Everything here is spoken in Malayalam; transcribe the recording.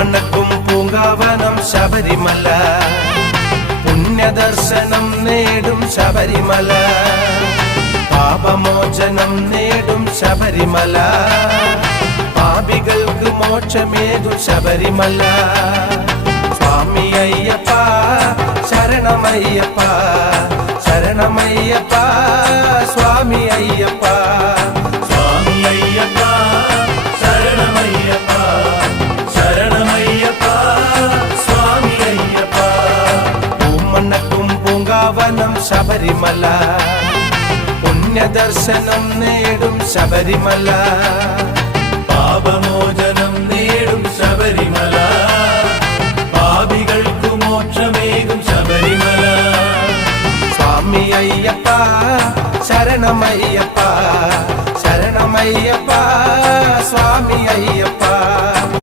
പൂമണക്കും പൂങ്കാവനം ശബരിമല, പുണ്യദർശനം നേടും ശബരിമല, പാപമോചനം നേടും ശബരിമല, പാപികൾക്ക് മോക്ഷമേകും ശബരിമല. സ്വാമി അയ്യപ്പ ശരണമയ്യപ്പ, ശരണമയ്യപ്പ സ്വാമി അയ്യപ്പ, സ്വാമി അയ്യപ്പ ശരണമയ്യപ്പ, ശരണമയ്യപ്പ സ്വാമി അയ്യപ്പ. പൂമണക്കും പൂങ്കാവനം ശബരിമല, പുണ്യദർശനം നേടും ശബരിമല, പാപമോചനം നേടും ശബരിമല, പാപികൾക്കു മോക്ഷമേകും ശബരിമല. സ്വാമി അയ്യപ്പ ശരണമയ്യപ്പ,